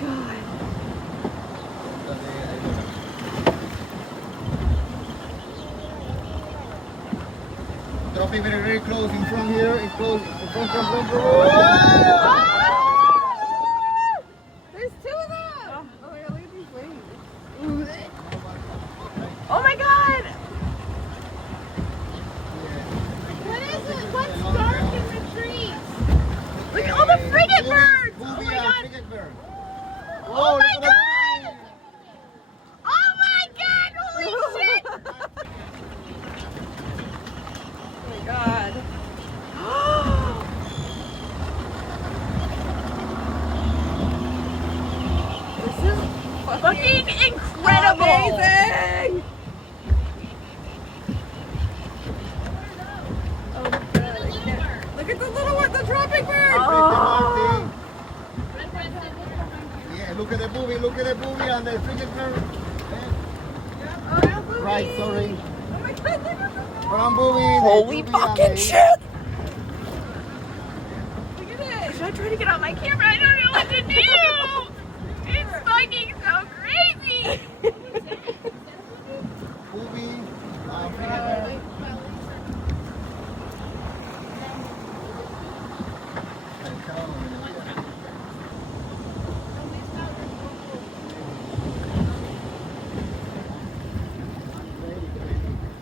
god. Dropping very, very close in front here. It's close. In front. There's two of them! Oh my god, look at these wings. Oh my god! What is it? What's dark in the trees? Look at all the frigate birds! Oh my god! Oh my god! Oh my god! Holy shit! Oh my god. This is fucking incredible! Amazing! Oh my god, I can't. Look at the little one, the Tropicbird! Oh. Yeah, look at the booby and the frigate bird. Oh, Right, sorry. oh my god, look at the Brown booby. holy booby fucking and the- shit! Look at it! Should I try to get on my camera? I don't know what to do!